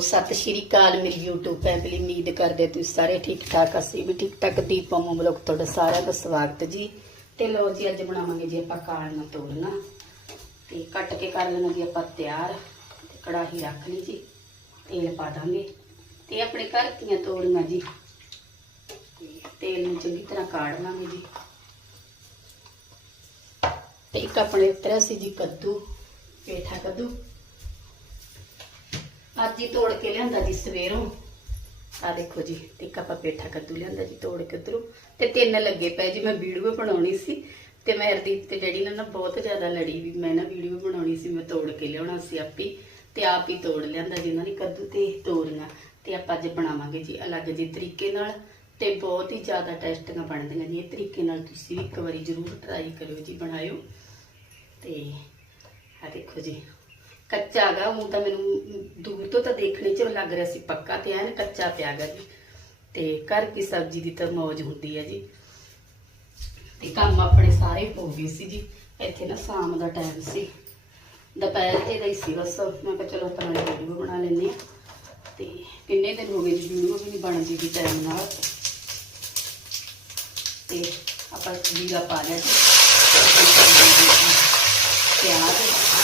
ਸਤਿ ਸ਼੍ਰੀ ਅਕਾਲ, ਮੇਰੀ YouTube family ਉਮੀਦ ਕਰਦੇ ਤੁਸੀਂ ਸਾਰੇ ਠੀਕ ਠਾਕ ਅਸੀਂ ਵੀ ਠੀਕ ਠਾਕ। ਦੀਪਾ ਮੋਮਲੋਕ ਤੁਹਾਡਾ ਸਾਰਿਆਂ ਦਾ ਸਵਾਗਤ ਜੀ। ਤੇ ਲੋ ਜੀ, ਅੱਜ ਬਣਾਵਾਂਗੇ ਜੀ ਆਪਾਂ ਕਾਲੀਆਂ ਤੋੜਨਾ। ਤੇ ਕੱਟ ਕੇ ਕਰ ਲੈਣਾ ਜੀ ਆਪਾਂ ਤਿਆਰ। ਤੇ ਕੜਾਹੀ ਰੱਖ ਲਈ ਜੀ। ਤੇਲ ਪਾ ਦਾਂਗੇ। ਤੇ ਆਪਣੇ ਘਰ ਦੀਆਂ ਤੋੜੀਆਂ ਜੀ। ਤੇਲ ਨੂੰ ਚੰਗੀ ਤਰ੍ਹਾਂ ਕਾੜ ਲਾਂਗੇ ਜੀ। ਤੇ ਇੱਕ ਆਪਣੇ ਉਤਰਿਆ ਸੀ ਜੀ ਕੱਦੂ, ਪੇਠਾ ਕੱਦੂ। ਅੱਜ ਹੀ ਤੋੜ ਕੇ ਲਿਆਂਦਾ ਜੀ ਸਵੇਰੋਂ। ਆ ਦੇਖੋ ਜੀ, ਇੱਕ ਆਪਾਂ ਪੇਠਾ ਕੱਦੂ ਲਿਆਂਦਾ ਜੀ ਤੋੜ ਕੇ ਉਧਰੋਂ। ਤੇ ਤਿੰਨ ਲੱਗੇ ਪਏ ਜੀ, ਮੈਂ ਵੀਡੀਓ ਬਣਾਉਣੀ ਸੀ। ਤੇ ਮੈਂ ਹਰਦੀਪ ਤੇ ਜਿਹੜੀ ਨਾ ਬਹੁਤ ਜ਼ਿਆਦਾ ਲੜੀ ਵੀ ਮੈਂ ਨਾ ਵੀਡੀਓ ਬਣਾਉਣੀ ਸੀ, ਮੈਂ ਤੋੜ ਕੇ ਲਿਆਉਣਾ ਸੀ ਆਪੀ ਤੇ ਆਪ ਹੀ ਤੋੜ ਲਿਆਂਦਾ ਜੀ ਉਹਨਾਂ ਨੇ ਕੱਦੂ ਤੇ ਤੋਰੀਆਂ ਤੇ ਆਪਾਂ ਅੱਜ ਬਣਾਵਾਂਗੇ ਜੀ ਅਲੱਗ ਜਿਹੇ ਤਰੀਕੇ ਨਾਲ। ਤੇ ਬਹੁਤ ਹੀ ਜ਼ਿਆਦਾ ਟੇਸਟੀਆਂ ਬਣਦੀਆਂ ਜੀ, ਇਹ ਤਰੀਕੇ ਨਾਲ ਤੁਸੀਂ ਵੀ ਇੱਕ ਵਾਰੀ ਜ਼ਰੂਰ ਟਰਾਈ ਕਰਿਓ ਜੀ, ਬਣਾਇਓ। ਤੇ ਆ ਦੇਖੋ ਜੀ ਕੱਚਾ ਗਾ ਉਹ ਤਾਂ ਮੈਨੂੰ ਦੂਰ ਤੋਂ ਤਾਂ ਦੇਖਣੇ 'ਚ ਲੱਗ ਰਿਹਾ ਸੀ, ਪੱਕਾ ਤੇ ਐਨ ਕੱਚਾ ਪਿਆ ਗਾ ਜੀ। ਤੇ ਘਰ ਦੀ ਸਬਜ਼ੀ ਦੀ ਤਾਂ ਮੌਜ ਹੁੰਦੀ ਹੈ ਜੀ। ਤੇ ਕੰਮ ਆਪਣੇ ਸਾਰੇ ਹੋ ਗਏ ਸੀ ਜੀ, ਇੱਥੇ ਨਾ ਸ਼ਾਮ ਦਾ ਟਾਈਮ ਸੀ। ਦੁਪਹਿਰ ਤੇ ਦਾ ਹੀ ਸੀ ਬਸ, ਮੈਂ ਕਿਹਾ ਚਲੋ ਆਪਾਂ ਵੀਡੀਓ ਬਣਾ ਲੈਂਦੇ ਆ ਤੇ ਕਿੰਨੇ ਦਿਨ ਹੋ ਗਏ ਜੀ, ਵੀਡੀਓ ਵੀ ਨਹੀਂ ਬਣਦੀ ਜੀ ਟਾਈਮ ਨਾਲ। ਤੇ ਆਪਾਂ ਜੀਰਾ ਪਾ ਲਿਆ ਜੀ। ਪਿਆਜ਼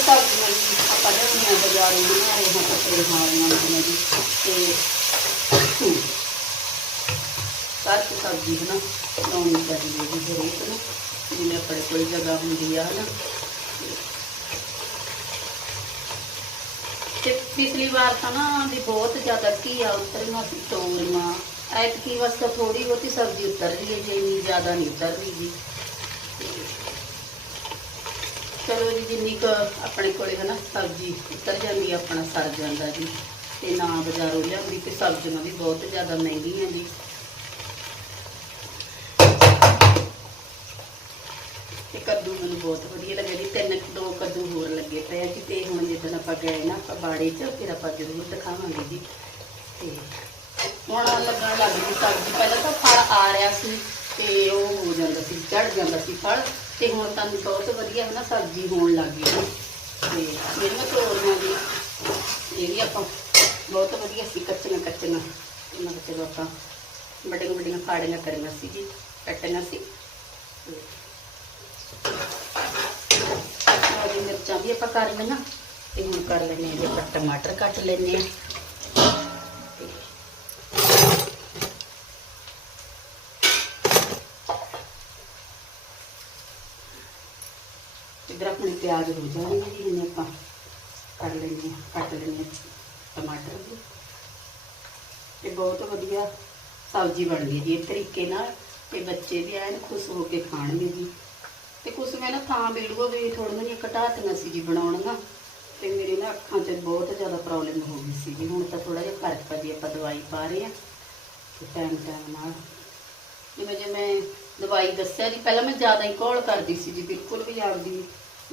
ਇਹਨਾਂ ਸਬਜ਼ੀਆਂ ਆਪਾਂ ਲਿਆਉਣੀਆਂ ਬਾਜ਼ਾਰੋਂ ਬਣਾਏ ਹਾਂ ਕੱਪੜੇ ਖਾਣੀਆਂ ਹੁੰਦੀਆਂ ਜੀ, ਤੇ ਸਾਰੀ ਸਬਜ਼ੀ ਹੈ ਲਾਉਣੀ ਚਾਹੀਦੀ ਹੈ ਜੀ ਹਰੇਕ ਨੂੰ, ਜਿਵੇਂ ਆਪਣੇ ਕੋਲ ਜਗ੍ਹਾ ਹੁੰਦੀ ਆ ਹਨਾ। ਤੇ ਪਿਛਲੀ ਵਾਰ ਤਾਂ ਨਾ ਵੀ ਬਹੁਤ ਜ਼ਿਆਦਾ ਘੀਆ ਉਤਰੀਆਂ ਸੀ ਤੋਰੀਆਂ ਐਤਕੀ ਬਸ ਥੋੜੀ ਬਹੁਤੀ ਸਬਜ਼ੀ ਉਤਰ ਰਹੀ ਹੈ ਜੀ, ਇੰਨੀ ਜ਼ਿਆਦਾ ਨਹੀਂ ਉਤਰ ਰਹੀ ਜੀ। ਚਲੋ ਜੀ ਜਿੰਨੀ ਕੁ ਆਪਣੇ ਕੋਲੇ ਹੈ ਸਬਜ਼ੀ ਉਤਰ ਜਾਂਦੀ ਆ, ਆਪਣਾ ਸਰ ਜਾਂਦਾ ਜੀ। ਤੇ ਨਾ ਬਾਜ਼ਾਰੋਂ ਲਿਆਉਂਦੀ ਤੇ ਸਬਜ਼ੀਆਂ ਵੀ ਬਹੁਤ ਜ਼ਿਆਦਾ ਮਹਿੰਗੀਆਂ ਜੀ। ਤੇ ਕੱਦੂ ਮੈਨੂੰ ਬਹੁਤ ਵਧੀਆ ਲੱਗਿਆ ਜੀ। ਤਿੰਨ ਦੋ ਕੱਦੂ ਹੋਰ ਲੱਗੇ ਪਏ ਆ ਜੀ। ਤੇ ਹੁਣ ਜਦੋਂ ਆਪਾਂ ਗਏ ਨਾ ਆਪਾਂ ਬਾੜੇ 'ਚ ਫਿਰ ਆਪਾਂ ਜ਼ਰੂਰ ਦਿਖਾਵਾਂਗੇ ਜੀ। ਤੇ ਹੁਣ ਲੱਗਣ ਲੱਗ ਗਈ ਸਬਜ਼ੀ। ਪਹਿਲਾਂ ਤਾਂ ਫਲ ਆ ਰਿਹਾ ਸੀ ਤੇ ਉਹ ਹੋ ਜਾਂਦਾ ਸੀ ਚੜ ਜਾਂਦਾ ਸੀ ਫਲ। ਤੇ ਹੁਣ ਤਾਂ ਬਹੁਤ ਵਧੀਆ ਹੈ ਨਾ ਸਬਜ਼ੀ ਹੋਣ ਲੱਗ ਗਈ ਜੀ ਤੇ ਜਿਹੜੀਆਂ ਤੋਰੀਆਂ ਦੀ, ਇਹ ਵੀ ਆਪਾਂ ਬਹੁਤ ਵਧੀਆ ਸੀ, ਕੱਚੀਆਂ ਕੱਚੀਆਂ। ਇਹਨਾਂ ਵਿੱਚ ਚਲੋ ਆਪਾਂ ਵੱਡੀਆਂ ਵੱਡੀਆਂ ਫਾੜੀਆਂ ਕਰੀਆਂ ਸੀ ਜੀ ਕੱਟਣਾ ਸੀ। ਤੇ ਹਰੀ ਮਿਰਚਾਂ ਵੀ ਆਪਾਂ ਕਰ ਲੈਣਾ ਤੇ ਹੁਣ ਕਰ ਲੈਣੇ ਆ ਜੀ, ਆਪਾਂ ਟਮਾਟਰ ਕੱਟ ਲੈਣੇ ਆ ਇਧਰ ਆਪਣੇ ਪਿਆਜ਼ ਹੋ ਜਾਣਗੇ ਜੀ ਇਹਨੇ ਆਪਾਂ ਕਰ ਲੈਂਦੇ ਆ ਕੱਟ ਲੈਂਦੇ ਆ ਟਮਾਟਰ ਵੀ ਤੇ ਬਹੁਤ ਵਧੀਆ ਸਬਜ਼ੀ ਬਣਦੀ ਹੈ ਜੀ, ਇਸ ਤਰੀਕੇ ਨਾਲ ਤੇ ਬੱਚੇ ਵੀ ਐਨ ਖੁਸ਼ ਹੋ ਕੇ ਖਾਣਗੇ ਜੀ। ਤੇ ਕੁਛ ਮੈਂ ਨਾ ਥਾਂ ਵੀਡੀਓ ਵੀ ਥੋੜੀਆਂ ਜਿਹੀਆਂ ਘਟਾਤੀਆਂ ਸੀ ਜੀ ਬਣਾਉਣੀਆਂ ਤੇ ਮੇਰੇ ਨਾ ਅੱਖਾਂ 'ਚ ਬਹੁਤ ਜ਼ਿਆਦਾ ਪ੍ਰੋਬਲਮ ਹੋ ਗਈ ਸੀ ਜੀ। ਹੁਣ ਤਾਂ ਥੋੜਾ ਜਿਹਾ ਫ਼ਰਕ ਪੈ ਜੀ ਆਪਾਂ ਦਵਾਈ ਪਾ ਰਹੇ ਆ ਤੇ ਟਾਈਮ ਟਾਈਮ ਨਾਲ। ਜਿਵੇਂ ਜੇ ਮੈਂ ਦਵਾਈ ਦੱਸਿਆ ਜੀ, ਪਹਿਲਾਂ ਮੈਂ ਜ਼ਿਆਦਾ ਹੀ ਘੋਲ ਕਰਦੀ ਸੀ ਜੀ, ਬਿਲਕੁਲ ਵੀ ਆਪਦੀ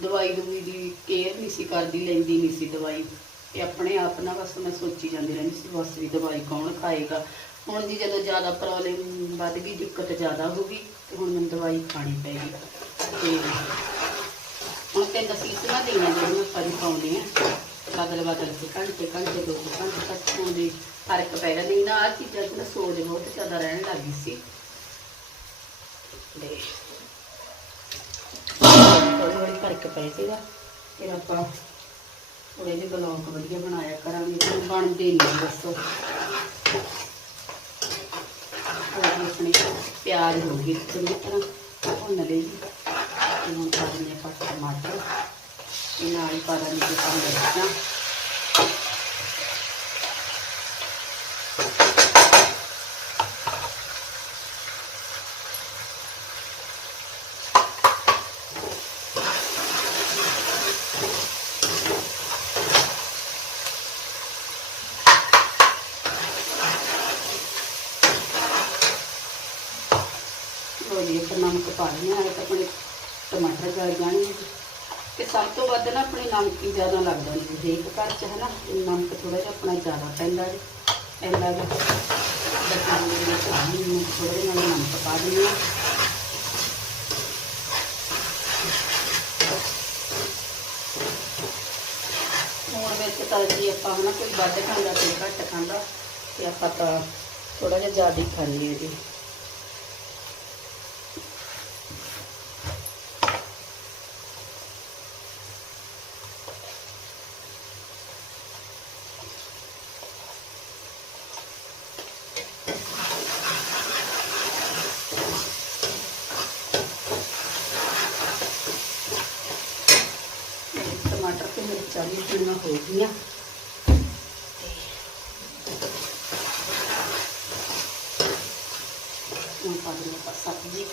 ਦਵਾਈ ਦਵਾਈ ਦੀ ਕੇਅਰ ਨਹੀਂ ਸੀ ਕਰਦੀ, ਲੈਂਦੀ ਨਹੀਂ ਸੀ ਦਵਾਈ। ਤੇ ਆਪਣੇ ਆਪ ਨਾਲ ਬਸ ਮੈਂ ਸੋਚੀ ਜਾਂਦੀ ਰਹਿੰਦੀ ਸੀ, ਬਸ ਵੀ ਦਵਾਈ ਕੌਣ ਖਾਏਗਾ? ਹੁਣ ਜੀ ਜਦੋਂ ਜ਼ਿਆਦਾ ਪ੍ਰੋਬਲਮ ਵੱਧ ਗਈ, ਦਿੱਕਤ ਜ਼ਿਆਦਾ ਹੋ ਗਈ, ਤੇ ਹੁਣ ਮੈਨੂੰ ਦਵਾਈ ਖਾਣੀ ਪੈਗੀ ਤੇ ਹੁਣ ਤੇ ਦਸੀਸਾਂ ਦੇਣਾ ਜਿਹੜੀਆਂ ਆਪਾਂ ਪਾਉਂਦੇ ਆ ਬਦਲ ਬਦਲ ਕੇ ਘੰਟੇ ਘੰਟੇ, ਦੋ ਦੋ ਘੰਟੇ ਤੱਕ ਪਾਉਂਦੇ ਫ਼ਰਕ ਪੈ ਗਿਆ ਨਹੀਂ, ਨਾ ਆਹ ਚੀਜ਼ਾਂ 'ਚ ਨਾ ਸੋਜ ਬਹੁਤ ਜ਼ਿਆਦਾ ਰਹਿਣ ਲੱਗ ਸੀ। ਤੇ ਫ਼ਰਕ ਪੈ ਸੀਗਾ ਫਿਰ ਆਪਾਂ ਥੋੜੇ ਜਿਹੇ ਬਲੌਕ ਵਧੀਆ ਬਣਾਇਆ ਕਰਾਂਗੇ ਤੇ ਬਣਦੇ ਨਹੀਂ, ਦੱਸੋ। ਆਪਣੇ ਪਿਆਜ਼ ਹੋ ਗਏ, ਚੰਗੀ ਤਰ੍ਹਾਂ ਭੁੰਨ ਲਏ ਹੁਣ ਪਾ ਦਿੰਦੇ ਆਪਾਂ ਟਮਾਟਰ। ਇਹ ਨਾਲ ਹੀ ਪਾ ਦਿੰਦੇ ਆਪਾਂ ਮਿਰਚਾਂ ਲੋ ਜੀ ਇੱਕ ਨਮਕ ਪਾ ਲਿਆ ਤਾਂ ਆਪਣੇ ਟਮਾਟਰ ਗਲ ਜਾਣਗੇ ਤੇ ਸਭ ਤੋਂ ਵੱਧ ਨਾ ਆਪਣੇ ਨਮਕ ਹੀ ਜ਼ਿਆਦਾ ਲੱਗਦਾ ਜੀ, ਹਰੇਕ ਘਰ 'ਚ ਹੈ ਨਾ ਨਮਕ ਥੋੜਾ ਜਿਹਾ ਆਪਣਾ ਜ਼ਿਆਦਾ ਪੈਂਦਾ ਜੀ। ਪੈਂਦਾ ਜੀ ਬੱਚਿਆਂ ਦੇ ਵਿੱਚ ਪਾਣੀ ਨੂੰ ਥੋੜਾ ਜਿਹਾ ਨਾਲ ਨਮਕ ਪਾ ਦਿੰਦੇ ਹਾਂ। ਵਿੱਚ ਤਾਂ ਜੀ ਆਪਾਂ ਹਨਾ ਕੋਈ ਵੱਧ ਖਾਂਦਾ, ਕੋਈ ਘੱਟ ਖਾਂਦਾ, ਤੇ ਆਪਾਂ ਤਾਂ ਥੋੜਾ ਜਿਹਾ ਜ਼ਿਆਦਾ ਹੀ ਖਾਂਦੇ ਹਾਂ ਜੀ। ਹੋ। ਗਈਆਂ ਹੁਣ ਪਾ ਦਿੰਦੇ ਆਪਾਂ ਸਬਜ਼ੀ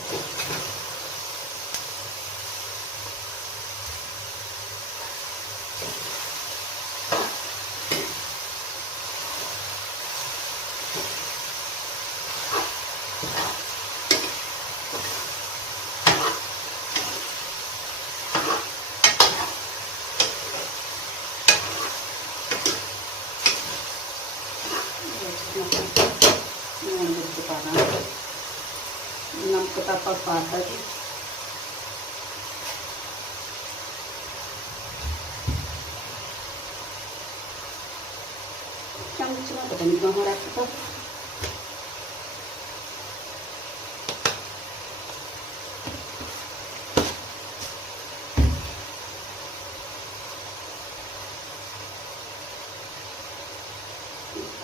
ਲੂਣ ਮਿਰਚ ਪਾਣਾ ਨਮਕ ਤਾਂ ਆਪਾਂ ਪਾਤਾ ਜੀ ਚਮਚ ਨਾਲ ਪਤਾ ਨਹੀਂ ਕਹਾਂ ਰੱਖਤਾ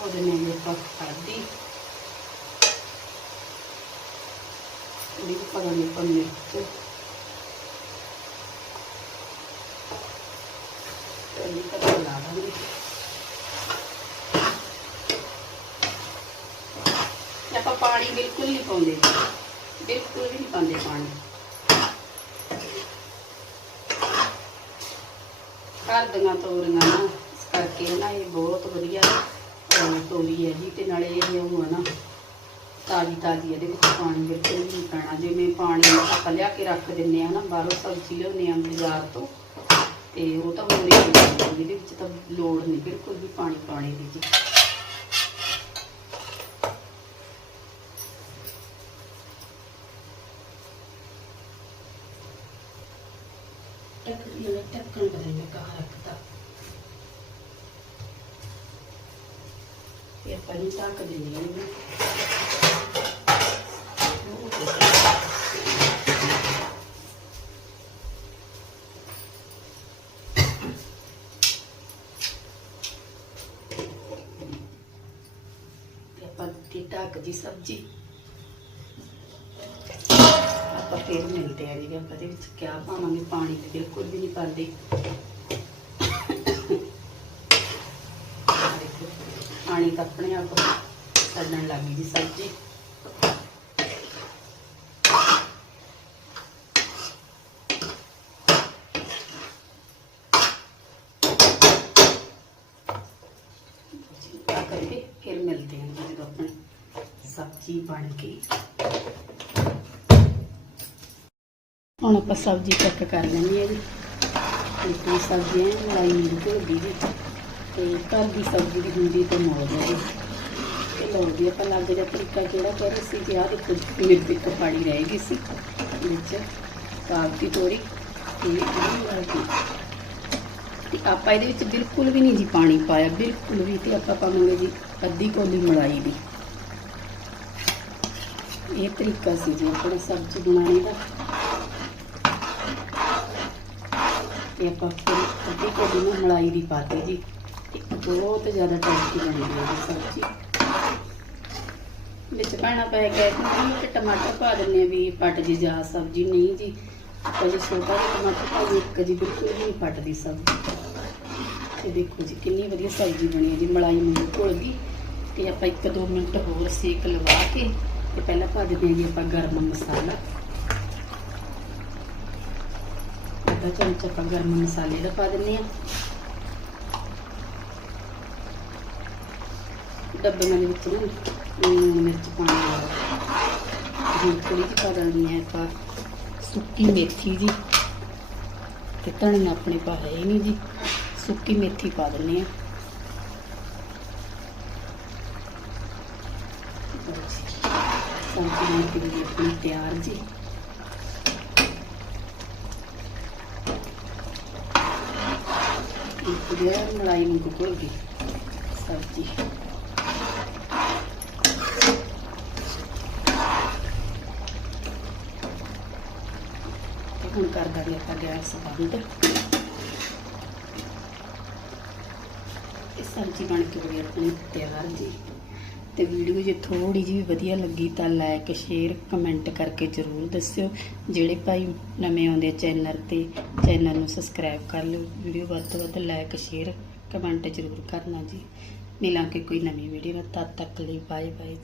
ਉਹਦੇ ਨਾਲ ਆਪਾਂ ਖਾਦੀ ਥੋੜੀ ਪਤਾ ਨਹੀਂ ਪਰ ਮਿਰਚ ਤੇ ਆਪਾਂ ਪਾਣੀ ਬਿਲਕੁਲ ਨਹੀਂ ਪਾਉਂਦੇ ਬਿਲਕੁਲ ਵੀ ਨਹੀਂ ਪਾਉਂਦੇ ਪਾਣੀ ਘਰ ਦੀਆਂ ਤੋਰੀਆਂ ਨਾ ਇਸ ਕਰਕੇ ਨਾ ਇਹ ਬਹੁਤ ਵਧੀਆ ਅਹ, ਤੋਰੀ ਹੈ ਜੀ ਤੇ ਨਾਲੇ ਇਹ ਉਹ ਹੈ ਨਾ ਤਾਜ਼ੀ ਤਾਜ਼ੀ ਇਹਦੇ ਵਿੱਚ ਪਾਣੀ ਬਿਲਕੁਲ ਵੀ ਨਹੀਂ ਪੈਣਾ। ਜਿਵੇਂ ਪਾਣੀ ਆਪਾਂ ਲਿਆ ਕੇ ਰੱਖ ਦਿੰਨੇ ਆ ਨਾ, ਬਾਹਰੋਂ ਸਬਜ਼ੀ ਲਿਆਉਂਦੇ ਆ ਬਾਜ਼ਾਰ ਤੋਂ, ਤੇ ਉਹ ਤਾਂ ਹੋਰ ਹੀ ਹੋ ਇਹਦੇ ਵਿੱਚ ਤਾਂ ਲੋੜ ਨਹੀਂ, ਬਿਲਕੁਲ ਵੀ ਪਾਣੀ ਪਾਣੀ ਦੀ ਜੀ। ਟੱਕਣ ਨਾਲ ਟੱਕਣ ਬਦਲ ਮੈਂ ਕਹਾ ਰੱਖਤਾ। ਇਹ ਆਪਾਂ ਨੂੰ ਢੱਕ ਦਿੰਦੇ ਹਾਂ ਇਹਨੂੰ ਤੇ ਆਪਾਂ ਦੀ ਢੱਕ ਦੀ ਸਬਜ਼ੀ ਆਪਾਂ ਫੇਰ ਮਿਲਦੇ ਆ ਜੀ ਆਪਾਂ ਦੇ ਵਿੱਚ। ਕਿਆ ਪਾਵਾਂਗੇ? ਪਾਣੀ ਤੇ ਬਿਲਕੁਲ ਵੀ ਨਹੀਂ ਪਾਉਂਦੇ। ਆਹ ਦੇਖੋ, ਪਾਣੀ ਤਾਂ ਆਪਣੇ ਆਪ ਛੱਡਣ ਲੱਗੀ ਜੀ ਸਬਜ਼ੀ। ਆ ਕਰਕੇ ਫਿਰ ਮਿਲਦੇ ਹਾਂ। ਜੀ ਜਦੋਂ ਆਪਣੀ ਸਬਜ਼ੀ ਬਣ ਗਈ। ਹੁਣ ਆਪਾਂ ਸਬਜ਼ੀ ਚੈੱਕ ਕਰ ਲੈਣੀ ਹੈ ਜੀ। ਤੇ ਸਬਜ਼ੀ ਮਲਾਈ ਨਿਕਲ ਗਈ ਜੀ। ਤੇ ਘਰ ਦੀ ਸਬਜ਼ੀ ਦੀ ਹੁੰਦੀ ਤੇ ਮੌਜ ਹੈ ਜੀ ਤੇ ਲਓ ਜੀ ਆਪਾਂ ਲੱਗ ਜਾ ਤਰੀਕਾ ਕਿਹੜਾ ਕਹਿ ਰਹੇ ਸੀ ਕਿ ਆਹ ਦੇਖੋ ਜੀ ਮੇਰੇ ਤੇ ਕਪਾੜੀ ਰਹਿ ਗਈ ਸੀ। ਵਿੱਚ ਸਾਗ ਤੋਰੀ ਤੇ ਇਹ ਵਾਲੀ ਤੇ ਆਪਾਂ ਇਹਦੇ ਵਿੱਚ ਬਿਲਕੁਲ ਵੀ ਨਹੀਂ ਜੀ ਪਾਣੀ ਪਾਇਆ। ਬਿਲਕੁਲ ਵੀ ਤੇ ਆਪਾਂ ਪਾਵਾਂਗੇ ਜੀ ਅੱਧੀ ਕੋਲੀ ਮਲਾਈ ਦੀ। ਇਹ ਤਰੀਕਾ ਸੀ ਜੀ, ਆਪਣੀ ਸਬਜ਼ੀ ਬਣਾਉਣ ਦਾ। ਤੇ ਆਪਾਂ ਫਿਰ ਅੱਧੀ ਕੋਲੀ ਨੂੰ ਮਲਾਈ ਦੀ ਪਾਤੀ ਜੀ। ਬਹੁਤ ਜ਼ਿਆਦਾ ਟੇਸਟੀ ਬਣਦੀ ਹੈ ਸਬਜ਼ੀ। ਵਿੱਚ ਪਾਣਾ ਪੈ ਗਿਆ ਕਿ ਟਮਾਟਰ ਪਾ ਦਿੰਦੇ ਆ ਵੀ ਪਟ ਜੀ ਜਾ ਸਬਜ਼ੀ, ਨਹੀਂ ਜੀ। ਆਪਾਂ ਜੇ ਛੋਟਾ ਜਿਹਾ ਟਮਾਟਰ ਪਾਈਏ, ਇੱਕ ਜੀ ਬਿਲਕੁਲ ਵੀ ਨਹੀਂ ਪਟਦੀ ਸਬਜ਼ੀ। ਤੇ ਦੇਖੋ ਜੀ, ਕਿੰਨੀ ਵਧੀਆ ਸਬਜ਼ੀ ਬਣੀ ਹੈ ਜੀ, ਮਲਾਈ ਮੂੰਹ ਘੁਲ ਗਈ। ਤੇ ਆਪਾਂ 1-2 ਮਿੰਟ ਹੋਰ ਸੇਕ ਲਵਾ ਕੇ ਤੇ ਪਹਿਲਾਂ ਪਾ ਦਿੰਦੇ ਹਾਂ ਜੀ ਆਪਾਂ ਗਰਮ ਮਸਾਲਾ। ਅੱਧਾ ਚਮਚ ਆਪਾਂ ਗਰਮ ਮਸਾਲੇ ਦਾ ਪਾ ਦਿੰਦੇ ਹਾਂ। ਡੱਬਿਆਂ ਦੇ ਵਿੱਚ ਨਾ ਲੂਣ, ਮਿਰਚ ਪਾਣੀ ਜੀ ਥੋੜੀ ਜਿਹੀ ਪਾ ਦਿੰਦੇ ਹਾਂ ਆਪਾਂ। ਸੁੱਕੀ ਮੇਥੀ ਜੀ। ਤੇ ਧਨੀਆ ਆਪਣੇ ਪਾ ਹੀ ਨਹੀਂ ਜੀ। ਸੁੱਕੀ ਮੇਥੀ ਪਾ ਦਿੰਦੇ ਆ ਸਬਜ਼ੀ ਬਣ ਕੇ ਜੀ ਆਪਣੀ ਤਿਆਰ ਜੀ ਇੱਕ ਜਿਹੜਾ ਮਲਾਈ ਨੂੰ ਘੁਲ ਗਈ ਸਬਜ਼ੀ ਤੇ ਹੁਣ ਕਰ ਦਾਂਗੇ ਆਪਾਂ ਗੈਸ ਬੰਦ ਇਹ ਸਬਜ਼ੀ ਬਣ ਕੇ ਬੜੀ ਆਪਣੀ ਤਿਆਰ ਜੀ ਤੇ ਵੀਡੀਓ ਜੇ ਥੋੜੀ ਜਿਹੀ ਵੀ ਵਧੀਆ ਲੱਗੀ ਤਾਂ ਲਾਈਕ ਸ਼ੇਅਰ ਕਮੈਂਟ ਕਰਕੇ ਜਰੂਰ ਦੱਸਿਓ। ਜਿਹੜੇ ਭਾਈ ਨਵੇਂ ਆਉਂਦੇ ਚੈਨਲ ਤੇ ਚੈਨਲ ਨੂੰ ਸਬਸਕ੍ਰਾਈਬ ਕਰ ਲਿਓ। ਵੀਡੀਓ ਵੱਧ ਤੋਂ ਵੱਧ ਲਾਈਕ ਸ਼ੇਅਰ ਕਮੈਂਟ ਜਰੂਰ ਕਰਨਾ ਜੀ। ਮਿਲਾਂਗੇ ਕੋਈ ਨਵੀਂ ਵੀਡੀਓ ਨਾਲ। ਤਦ ਤੱਕ ਲਈ ਬਾਏ ਬਾਏ